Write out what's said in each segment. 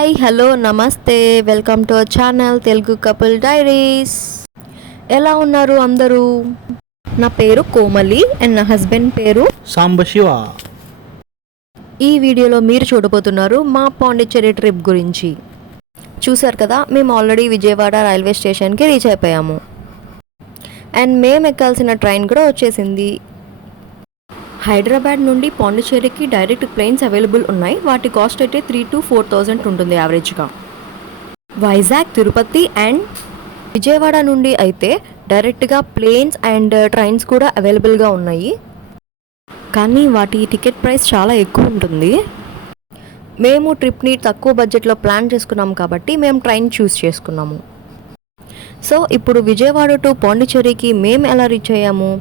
Hi hello నమస్తే welcome to our channel Telugu couple diaries. ఎలా ఉన్నారు అందరూ? నా పేరు కోమలి అండ్ నా హస్బెండ్ పేరు సాంబశివ. ఈ వీడియోలో మీరు చూడబోతున్నారు మా పాండిచ్చేరి ట్రిప్ గురించి. చూసారు కదా, మేము ఆల్రెడీ విజయవాడ రైల్వే స్టేషన్కి రీచ్ అయిపోయాము అండ్ మేము ఎక్కాల్సిన ట్రైన్ కూడా వచ్చేసింది. హైదరాబాద్ నుండి పాండిచ్చేరికి డైరెక్ట్ ప్లేన్స్ అవైలబుల్ ఉన్నాయి. వాటి కాస్ట్ అయితే 3,000 to 4,000 ఉంటుంది యావరేజ్గా. వైజాగ్, తిరుపతి అండ్ విజయవాడ నుండి అయితే డైరెక్ట్గా ప్లేన్స్ అండ్ ట్రైన్స్ కూడా అవైలబుల్గా ఉన్నాయి, కానీ వాటి టికెట్ ప్రైస్ చాలా ఎక్కువ ఉంటుంది. మేము ట్రిప్ని తక్కువ బడ్జెట్లో ప్లాన్ చేసుకున్నాము కాబట్టి మేము ట్రైన్ చూస్ చేసుకున్నాము. సో ఇప్పుడు విజయవాడ టు పాండిచ్చేరికి మేము ఎలా రీచ్ అయ్యాము,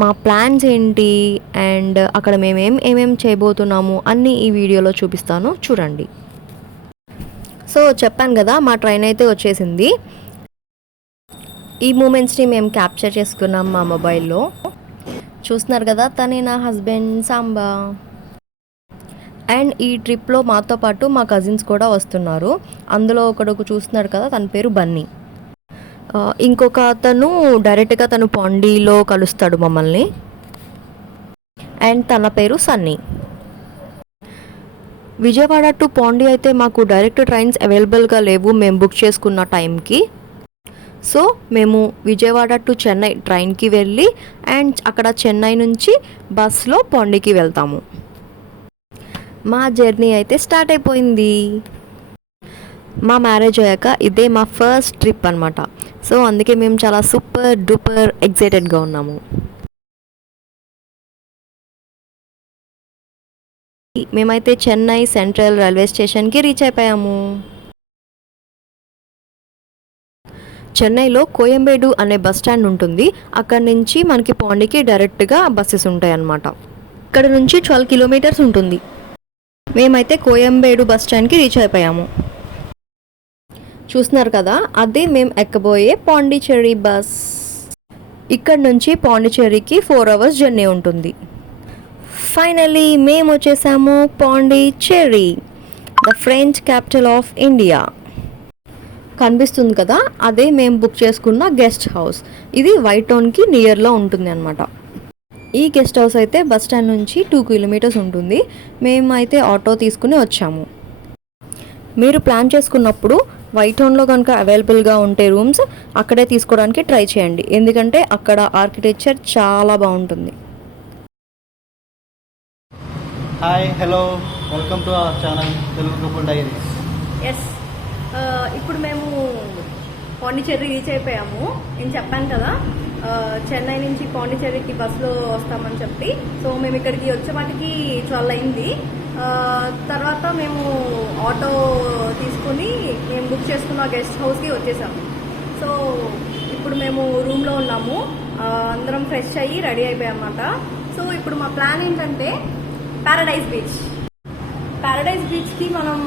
మా ప్లాన్స్ ఏంటి అండ్ అక్కడ మేము ఏమేమి చేయబోతున్నాము అన్నీ ఈ వీడియోలో చూపిస్తాను, చూడండి. సో చెప్పాను కదా, మా ట్రైన్ అయితే వచ్చేసింది. ఈ మూమెంట్స్ని మేము క్యాప్చర్ చేసుకున్నాం మా మొబైల్లో. చూస్తున్నారు కదా, తనే నా హస్బెండ్ సాంబా. అండ్ ఈ ట్రిప్లో మాతో పాటు మా కజిన్స్ కూడా వస్తున్నారు. అందులో ఒకడు చూస్తున్నారు కదా, తన పేరు బన్నీ. ఇంకొక అతను డైరెక్ట్గా తను పాండీలో కలుస్తాడు మమ్మల్ని, అండ్ తన పేరు సన్నీ. విజయవాడ టు పాండీ అయితే మాకు డైరెక్ట్ ట్రైన్స్ అవైలబుల్గా లేవు మేము బుక్ చేసుకున్న టైంకి. సో మేము విజయవాడ టు చెన్నై ట్రైన్కి వెళ్ళి అండ్ అక్కడ చెన్నై నుంచి బస్లో పాండీకి వెళ్తాము. మా జర్నీ అయితే స్టార్ట్ అయిపోయింది. మా మ్యారేజ్ అయ్యాక ఇదే మా ఫస్ట్ ట్రిప్ అనమాట. సో అందుకే మేము చాలా సూపర్ డూపర్ ఎక్సైటెడ్గా ఉన్నాము. మేమైతే చెన్నై సెంట్రల్ రైల్వే స్టేషన్కి రీచ్ అయిపోయాము. చెన్నైలో కోయంబేడు అనే బస్ స్టాండ్ ఉంటుంది. అక్కడి నుంచి మనకి పాండీకి డైరెక్ట్గా బస్సెస్ ఉంటాయి అన్నమాట. ఇక్కడ నుంచి 12 kilometers ఉంటుంది. మేమైతే కోయంబేడు బస్ స్టాండ్కి రీచ్ అయిపోయాము. చూస్తున్నారు కదా, అదే మేము ఎక్కబోయే పాండిచ్చేరి బస్. ఇక్కడ నుంచి పాండిచ్చేరికి 4 hours జర్నీ ఉంటుంది. ఫైనలీ మేము వచ్చేసాము Pondicherry, the French capital of India. కనిపిస్తుంది కదా, అదే మేము బుక్ చేసుకున్న గెస్ట్ హౌస్. ఇది వైట్ టౌన్కి నియర్లో ఉంటుంది అనమాట. ఈ గెస్ట్ హౌస్ అయితే బస్ స్టాండ్ నుంచి 2 kilometers ఉంటుంది. మేమైతే ఆటో తీసుకుని వచ్చాము. మీరు ప్లాన్ చేసుకున్నప్పుడు వైట్ టౌన్లో కనుక అవైలబుల్గా ఉంటే రూమ్స్ అక్కడే తీసుకోవడానికి ట్రై చేయండి, ఎందుకంటే అక్కడ ఆర్కిటెక్చర్ చాలా బాగుంటుంది. Hi hello welcome to our channel Telugu couple diaries. Yes, ఇప్పుడు మేము పాండిచ్చేరి రీచ్ అయిపోయాము. నేను చెప్పాను కదా, చెన్నై నుంచి పాండిచ్చేరికి బస్సులో వస్తామని చెప్పి. సో మేము ఇక్కడికి వచ్చేపాటికి 12 అయింది. తర్వాత మేము ఆటో తీసుకుని మేము బుక్ చేసుకున్న గెస్ట్ హౌస్కి వచ్చేసాము. సో ఇప్పుడు మేము రూమ్లో ఉన్నాము. అందరం ఫ్రెష్ అయ్యి రెడీ అయిపోయామన్నమాట. సో ఇప్పుడు మా ప్లాన్ ఏంటంటే పారడైజ్ బీచ్కి మనం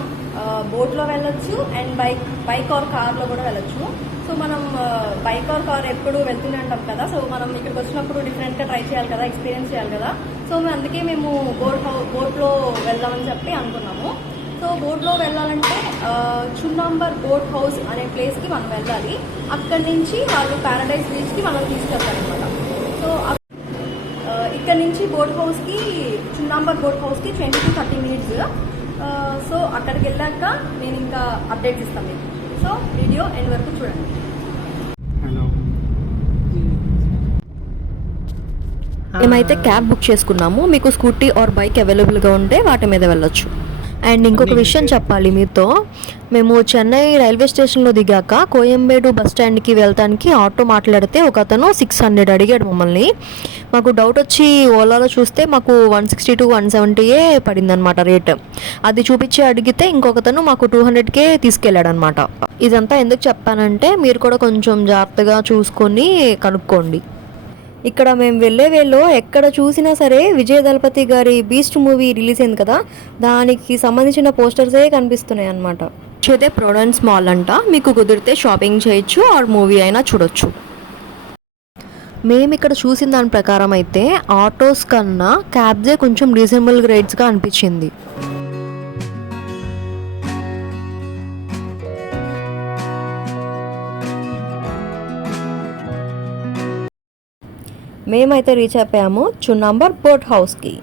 బోట్లో వెళ్ళొచ్చు అండ్ బైక్ ఆర్ కార్లో కూడా వెళ్ళొచ్చు. సో మనం బైక్ ఆర్ కార్ ఎప్పుడు వెళ్తూనే ఉంటాం కదా. సో మనం ఇక్కడికి వచ్చినప్పుడు డిఫరెంట్గా ట్రై చేయాలి కదా, ఎక్స్పీరియన్స్ చేయాలి కదా. సో అందుకే మేము బోట్లో వెళ్దామని చెప్పి అనుకున్నాము. సో బోట్లో వెళ్ళాలంటే చున్నాంబర్ బోట్ హౌస్ అనే ప్లేస్కి మనం వెళ్ళాలి. అక్కడి నుంచి వాళ్ళు పారడైజ్ బీచ్కి మనం తీసుకెళ్తారనమాట. సో ఇక్కడ నుంచి చున్నాంబర్ బోట్ హౌస్కి 20 to 30 minutes. సో అక్కడికి వెళ్ళాక నేను ఇంకా అప్డేట్స్ ఇస్తాను మీకు. సో వీడియో ఎండ్ వరకు చూడండి. మేమైతే క్యాబ్ బుక్ చేసుకున్నాము. మీకు స్కూటీ ఆర్ బైక్ అవైలబుల్గా ఉంటే వాటి మీద వెళ్ళొచ్చు. అండ్ ఇంకొక విషయం చెప్పాలి మీతో, మేము చెన్నై రైల్వే స్టేషన్లో దిగాక కోయంబేడు బస్ స్టాండ్కి వెళ్తానికి ఆటో మాట్లాడితే ఒక అతను 600 అడిగాడు మమ్మల్ని. మాకు డౌట్ వచ్చి ఓలాలో చూస్తే మాకు 160 to 170 పడింది అనమాట రేట్. అది చూపించి అడిగితే ఇంకొకతను మాకు 200 తీసుకెళ్ళాడు అనమాట. ఇదంతా ఎందుకు చెప్పానంటే మీరు కూడా కొంచెం జాగ్రత్తగా చూసుకొని కనుక్కోండి. ఇక్కడ మేము వెళ్ళే వేలో ఎక్కడ చూసినా సరే విజయ్ దళపతి గారి బీస్ట్ మూవీ రిలీజ్ అయింది కదా, దానికి సంబంధించిన పోస్టర్సే కనిపిస్తున్నాయి అన్నమాట. అయితే ప్రోడెన్స్ మాల్ అంట, మీకు కుదిరితే షాపింగ్ చేయొచ్చు ఆర్ మూవీ అయినా చూడొచ్చు. మేము ఇక్కడ చూసిన దాని ప్రకారం అయితే ఆటోస్ కన్నా క్యాబ్సే కొంచెం రీజనబుల్ రేట్స్గా అనిపించింది. మేమైతే రీచ్ అయిపోయాము చున్నాంబర్ బోట్ హౌస్కి.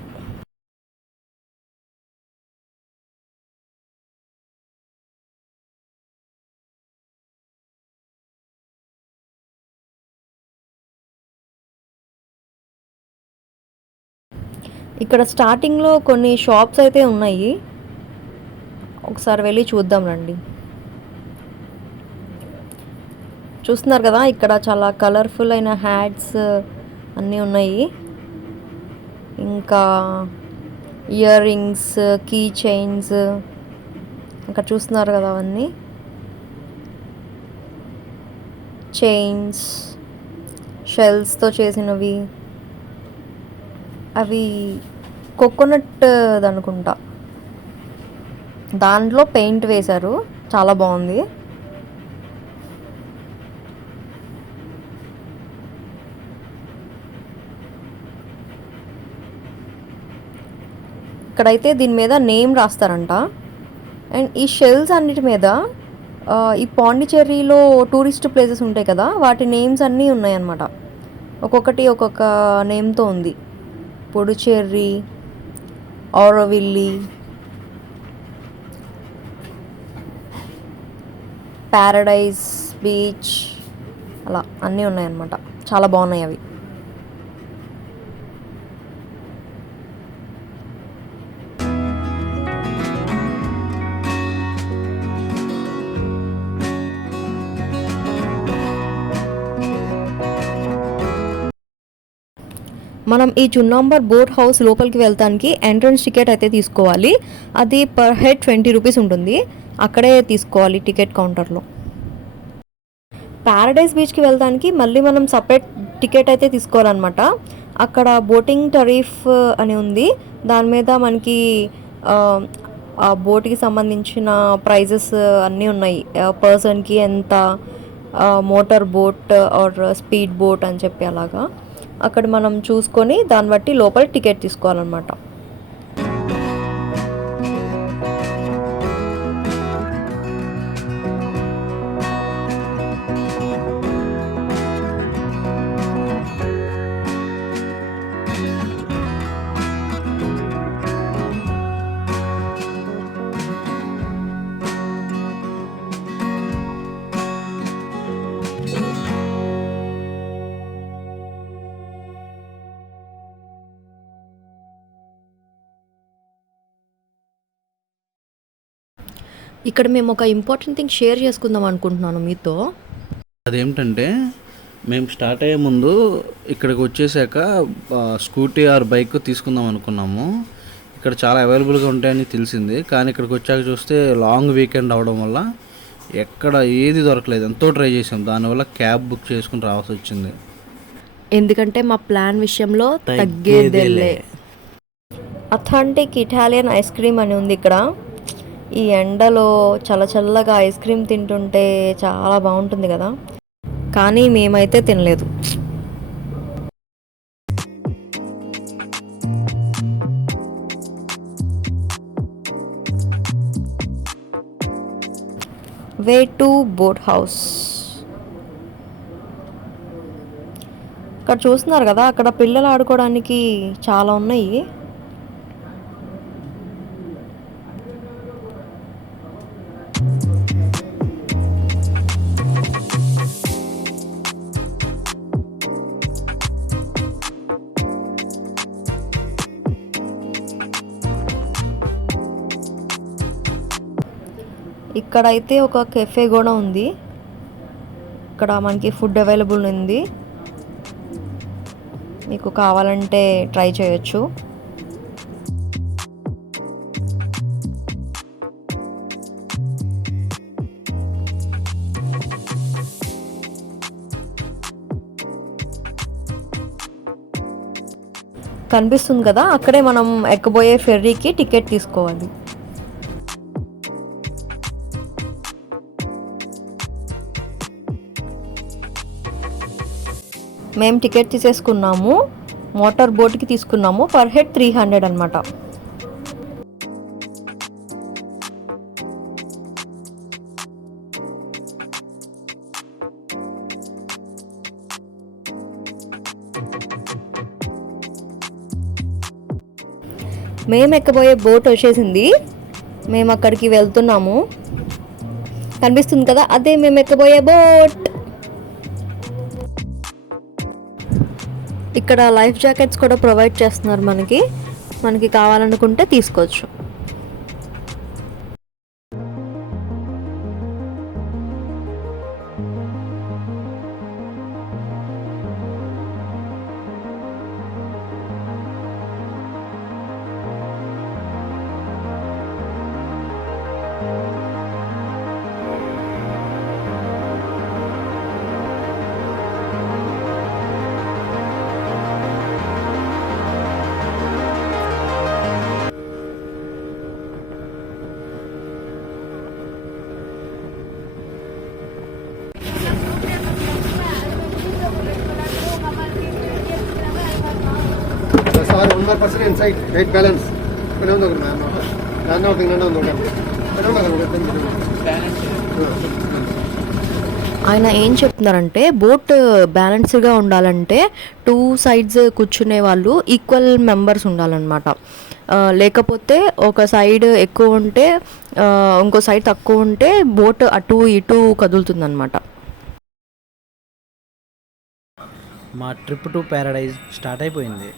ఇక్కడ స్టార్టింగ్లో కొన్ని షాప్స్ అయితే ఉన్నాయి, ఒకసారి వెళ్ళి చూద్దాం రండి. చూస్తున్నారు కదా, ఇక్కడ చాలా కలర్ఫుల్ అయిన హ్యాట్స్ అన్నీ ఉన్నాయి. ఇంకా ఇయర్ రింగ్స్, కీ చైన్స్, ఇంకా చూస్తున్నారు కదా అవన్నీ చైన్స్, షెల్స్తో చేసినవి. అవి కోకోనట్ అనుకుంటా, దాంట్లో పెయింట్ వేశారు, చాలా బాగుంది. ఇక్కడైతే దీని మీద నేమ్ రాస్తారంట. అండ్ ఈ షెల్స్ అన్నిటి మీద ఈ పాండిచ్చేరిలో టూరిస్ట్ ప్లేసెస్ ఉంటాయి కదా, వాటి నేమ్స్ అన్నీ ఉన్నాయన్నమాట. ఒక్కొక్కటి ఒక్కొక్క నేమ్తో ఉంది. పుడుచేరి, ఆరోవిల్లీ, ప్యారడైజ్ బీచ్, అలా అన్నీ ఉన్నాయన్నమాట. చాలా బాగున్నాయి అవి. మనం ఈ చున్నాంబర్ బోట్ హౌస్ లోపలికి వెళ్తానికి ఎంట్రన్స్ టికెట్ అయితే తీసుకోవాలి. అది పర్ హెడ్ 20 రూపీస్ ఉంటుంది. అక్కడే తీసుకోవాలి టికెట్ కౌంటర్లో. ప్యారడైజ్ బీచ్కి వెళ్తానికి మళ్ళీ మనం సపరేట్ టికెట్ అయితే తీసుకోవాలన్నమాట. అక్కడ బోటింగ్ టరీఫ్ అని ఉంది, దాని మీద మనకి ఆ బోట్కి సంబంధించిన ప్రైజెస్ అన్నీ ఉన్నాయి. పర్సన్కి ఎంత, motor boat or speed boat అని చెప్పి అలాగా అక్కడ మనం చూసుకొని దాన్ని బట్టి లోపల టికెట్ తీసుకోవాలన్నమాట. ఇక్కడ మేము ఒక ఇంపార్టెంట్ థింగ్ షేర్ చేసుకుందాం అనుకుంటున్నాను మీతో. అదేమిటంటే, మేము స్టార్ట్ అయ్యే ముందు ఇక్కడికి వచ్చేసాక స్కూటీ ఆర్ బైక్ తీసుకుందాం అనుకున్నాము. ఇక్కడ చాలా అవైలబుల్గా ఉంటాయని తెలిసింది, కానీ ఇక్కడికి వచ్చాక చూస్తే లాంగ్ వీకెండ్ అవడం వల్ల ఎక్కడ ఏది దొరకలేదు. ఎంతో ట్రై చేసాం, దానివల్ల క్యాబ్ బుక్ చేసుకుని రావాల్సి వచ్చింది. ఎందుకంటే మా ప్లాన్ విషయంలో తగ్గేదేలే. అథెంటిక్ ఇటాలియన్ ఐస్ క్రీమ్ అని ఉంది ఇక్కడ. ఈ ఎండలో చల్లగా ఐస్ క్రీమ్ తింటుంటే చాలా బాగుంటుంది కదా, కానీ మేమైతే తినలేదు. Way to boat house. ఇక్కడ చూస్తున్నారు కదా, అక్కడ పిల్లలు ఆడుకోవడానికి చాలా ఉన్నాయి. ఇక్కడైతే ఒక కెఫే కూడా ఉంది. ఇక్కడ మనకి ఫుడ్ అవైలబుల్ ఉంది, మీకు కావాలంటే ట్రై చేయొచ్చు. కనిపిస్తుంది కదా, అక్కడే మనం ఎక్కబోయే ఫెర్రీకి టికెట్ తీసుకోవాలి. మేము టికెట్ తీసేసుకున్నాము, మోటార్ బోట్కి తీసుకున్నాము. పర్ హెడ్ 300 అనమాట. మేము ఎక్కబోయే బోట్ వచ్చేసింది. మేము అక్కడికి వెళ్తున్నాము. కనిపిస్తుంది కదా, అదే మేము ఎక్కబోయే బోట్. ఇక్కడ లైఫ్ జాకెట్స్ కూడా ప్రొవైడ్ చేస్తున్నారు. మనకి కావాలనుకుంటే తీసుకోవచ్చు. Sorry, one more person inside. Weight balance. ఆయన ఏం చెప్తున్నారంటే బోట్ బ్యాలెన్స్గా ఉండాలంటే 2 sides కూర్చునే వాళ్ళు ఈక్వల్ మెంబర్స్ ఉండాలన్నమాట. లేకపోతే ఒక సైడ్ ఎక్కువ ఉంటే ఇంకో సైడ్ తక్కువ ఉంటే బోట్ అటు ఇటు కదులుతుందన్నమాట. మా ట్రిప్ టు ప్యారడైజ్ స్టార్ట్ అయిపోయింది.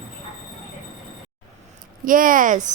ఎస్,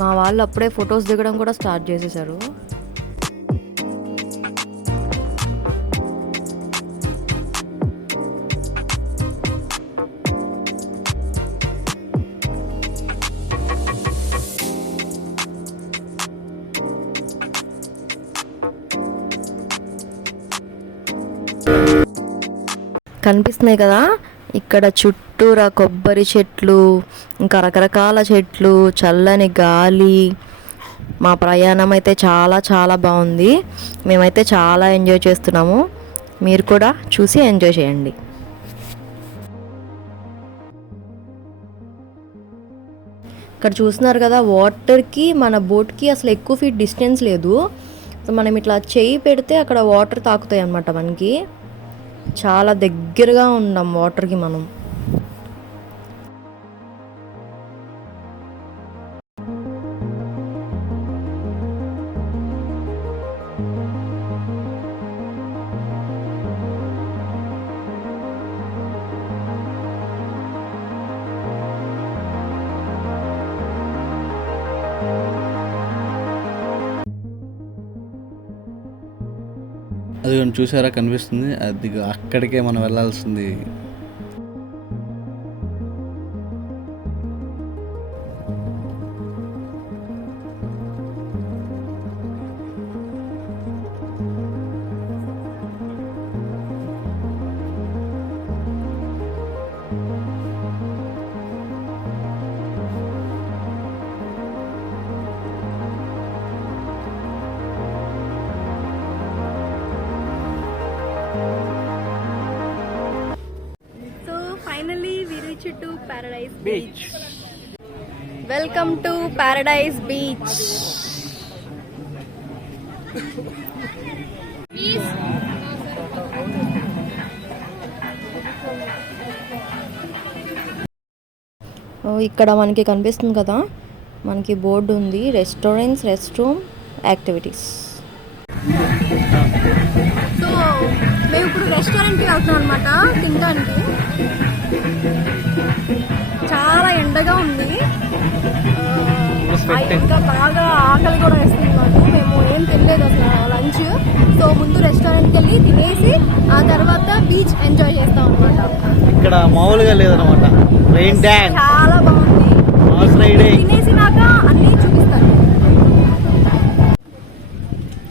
మా వాళ్ళు అప్పుడే ఫొటోస్ దిగడం కూడా స్టార్ట్ చేసేసారు. కనిపిస్తున్నాయి కదా, ఇక్కడ చుట్టూరా కొబ్బరి చెట్లు, ఇంకా రకరకాల చెట్లు, చల్లని గాలి. మా ప్రయాణం అయితే చాలా చాలా బాగుంది. మేమైతే చాలా ఎంజాయ్ చేస్తున్నాము. మీరు కూడా చూసి ఎంజాయ్ చేయండి. ఇక్కడ చూస్తున్నారు కదా, వాటర్కి మన బోట్కి అసలు ఎక్కువ ఫీట్ డిస్టెన్స్ లేదు. మనం ఇట్లా చేయి పెడితే అక్కడ వాటర్ తాకుతాయి అన్నమాట. మనకి చాలా దగ్గరగా ఉన్నాం వాటర్కి మనం. అది చూసారా, కనిపిస్తుంది అది, అక్కడికే మనం వెళ్ళాల్సింది. Finally we reached to Paradise Beach. Welcome to Paradise Beach. ఇక్కడ మనకి కనిపిస్తుంది కదా, మనకి బోర్డు ఉంది, restaurants, rest room, activities. So మేము ఇప్పుడు రెస్టారెంట్కి వెళ్తాం అనమాట తినడానికి. చాలా ఎండగా ఉంది, ఇంకా బాగా ఆకలి కూడా వేస్తుంది మాకు. మేము ఏం తినలేదు అసలు లంచ్. సో ముందు రెస్టారెంట్కి వెళ్ళి తినేసి ఆ తర్వాత బీచ్ ఎంజాయ్ చేస్తాం అనమాట. ఇక్కడ మామూలుగా లేదనమాట, రెయిన్ డ్యాన్స్ చాలా బాగుంది. తినేసినాక అన్నీ చూపిస్తాను.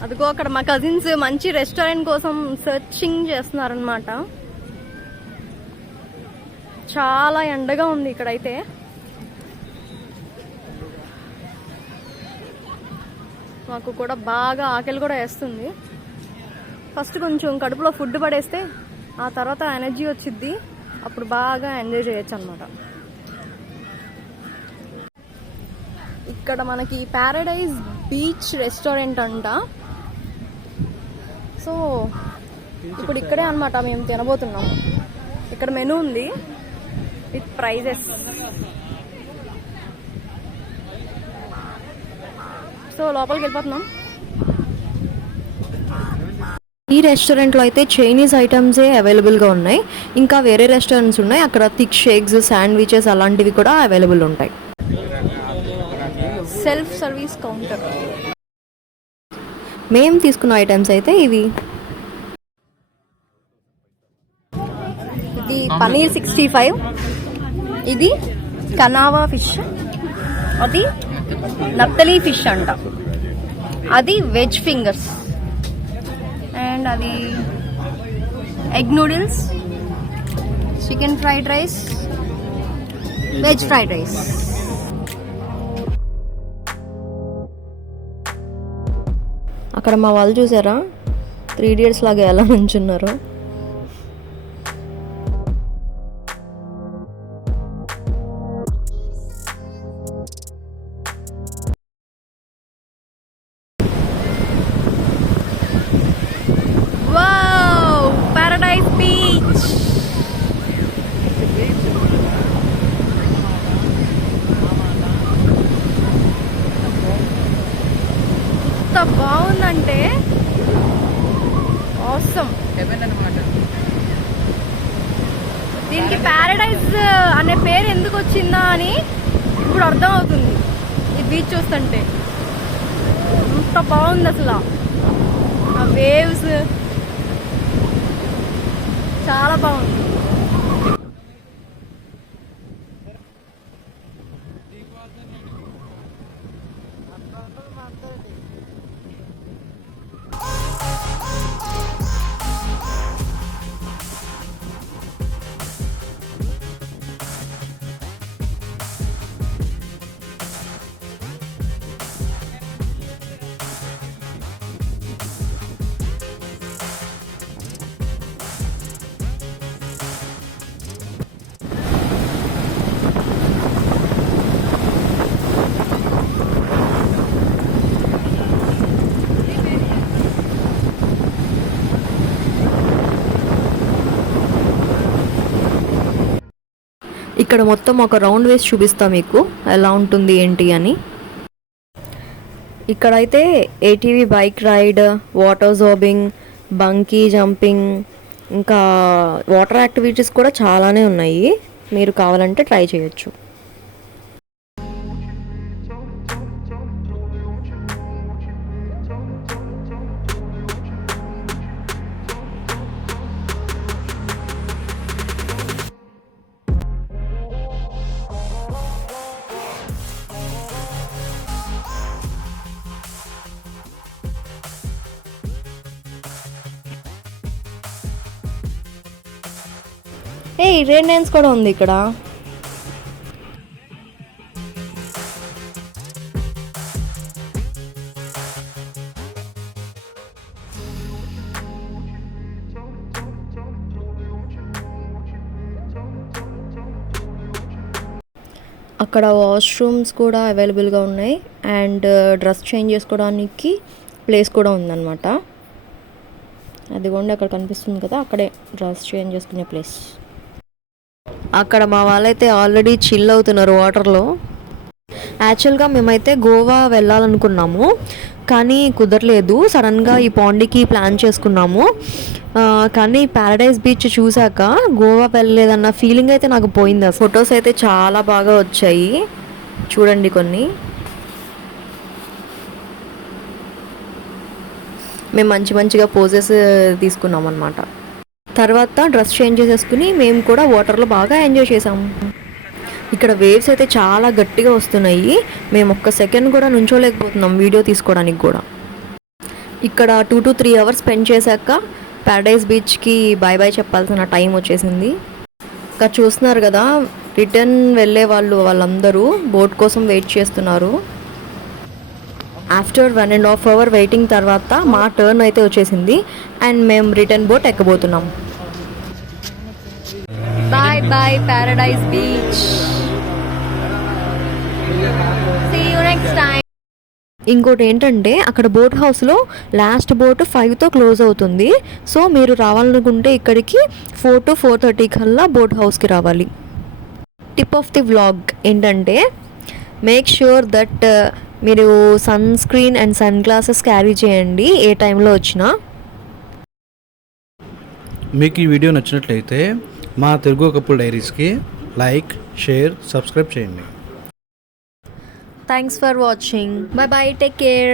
అదిగో అక్కడ మా కజిన్స్ మంచి రెస్టారెంట్ కోసం సెర్చింగ్ చేస్తున్నారనమాట. చాలా ఎండగా ఉంది ఇక్కడైతే. మాకు కూడా బాగా ఆకలి కూడా వేస్తుంది. ఫస్ట్ కొంచెం కడుపులో ఫుడ్ పడేస్తే ఆ తర్వాత ఎనర్జీ వచ్చిద్ది, అప్పుడు బాగా ఎంజాయ్ చేయొచ్చు అనమాట. ఇక్కడ మనకి ప్యారడైజ్ బీచ్ రెస్టారెంట్ అంట. సో ఇప్పుడు ఇక్కడే అనమాట మేము తినబోతున్నాము. ఇక్కడ మెనూ ఉంది విత్ ప్రైజెస్. సో లోపలికి వెళ్ళిపోతున్నాం. ఈ రెస్టారెంట్లో అయితే చైనీస్ ఐటమ్సే అవైలబుల్గా ఉన్నాయి. ఇంకా వేరే రెస్టారెంట్స్ ఉన్నాయి, అక్కడ థిక్ షేక్స్, శాండ్విచెస్ అలాంటివి కూడా అవైలబుల్ ఉంటాయి. Self service counter. మేము తీసుకున్న ఐటమ్స్ అయితే ఇవి. ఇది పనీర్ 65, ఇది కనావా ఫిష్, అది నత్తలి ఫిష్ అంట, అది వెజ్ ఫింగర్స్, అండ్ అది egg noodles, chicken fried rice, veg fried rice. అక్కడ మా వాళ్ళు చూసారా 3 Idiots లాగా ఎలా నుంచున్నారు. ఎంత బాగుందంటే ఆసమ్. దీనికి ప్యారడైజ్ అనే పేరు ఎందుకు వచ్చిందా అని ఇప్పుడు అర్థం అవుతుంది ఈ బీచ్ చూస్తుంటే. ఎంత బాగుంది అసలు, ఆ వేవ్స్ చాలా బాగుంది. ఇక్కడ మొత్తం ఒక రౌండ్ వేసి చూపిస్తా మీకు ఎలా ఉంటుంది ఏంటి అని. ఇక్కడైతే ATV bike ride, water zorbing, bungee jumping, ఇంకా వాటర్ యాక్టివిటీస్ కూడా చాలానే ఉన్నాయి. మీరు కావాలంటే ట్రై చేయొచ్చు. రెయిన్ డాన్స్ కూడా ఉంది ఇక్కడ. అక్కడ వాష్రూమ్స్ కూడా అవైలబుల్గా ఉన్నాయి అండ్ డ్రెస్ చేంజ్ చేసుకోవడానికి ప్లేస్ కూడా ఉందన్నమాట. అదిగోండి అక్కడ కనిపిస్తుంది కదా, అక్కడే డ్రెస్ చేంజ్ చేసుకునే ప్లేస్. అక్కడ మా వాళ్ళైతే ఆల్రెడీ చిల్ అవుతున్నారు వాటర్లో. యాక్చువల్గా మేమైతే గోవా వెళ్ళాలనుకున్నాము కానీ కుదరలేదు. సడన్గా ఈ పాండీకి ప్లాన్ చేసుకున్నాము. కానీ ప్యారడైజ్ బీచ్ చూసాక గోవా వెళ్ళలేదన్న ఫీలింగ్ అయితే నాకు పోయింది. ఫొటోస్ అయితే చాలా బాగా వచ్చాయి, చూడండి కొన్ని. మేము మంచిగా పోజెస్ తీసుకున్నాం అన్నమాట. తర్వాత డ్రెస్ చేంజ్ చేసేసుకుని మేము కూడా వాటర్లో బాగా ఎంజాయ్ చేసాము. ఇక్కడ వేవ్స్ అయితే చాలా గట్టిగా వస్తున్నాయి. మేము ఒక్క సెకండ్ కూడా నుంచోలేకపోతున్నాం వీడియో తీసుకోవడానికి కూడా. ఇక్కడ 2 to 3 hours స్పెండ్ చేశాక ప్యారడైజ్ బీచ్కి బాయ్ బాయ్ చెప్పాల్సిన టైం వచ్చేసింది. అక్కడ చూస్తున్నారు కదా, రిటర్న్ వెళ్ళే వాళ్ళందరూ బోట్ కోసం వెయిట్ చేస్తున్నారు. ఆఫ్టర్ 1.5 hour వెయిటింగ్ తర్వాత మా టర్న్ అయితే వచ్చేసింది అండ్ మేము రిటర్న్ బోట్ ఎక్కబోతున్నాం. Bye bye paradise beach. See you next time. ఇంకోటి ఏంటంటే అక్కడ బోట్ హౌస్లో లాస్ట్ బోట్ 5తో క్లోజ్ అవుతుంది. సో మీరు రావాలనుకుంటే ఇక్కడికి 4 to 4:30 కల్లా బోట్ హౌస్కి రావాలి. టిప్ ఆఫ్ ది వ్లాగ్ ఏంటంటే మేక్ ష్యూర్ దట్ మీరు sunscreen and sunglasses carry చేయండి ఏ టైంలో వచ్చినా. మీకు ఈ వీడియో నచ్చినట్లయితే మా తెలుగు కపుల్ డైరీస్కి లైక్, షేర్, సబ్స్క్రైబ్ చేయండి. Thanks for watching. Bye bye, take care.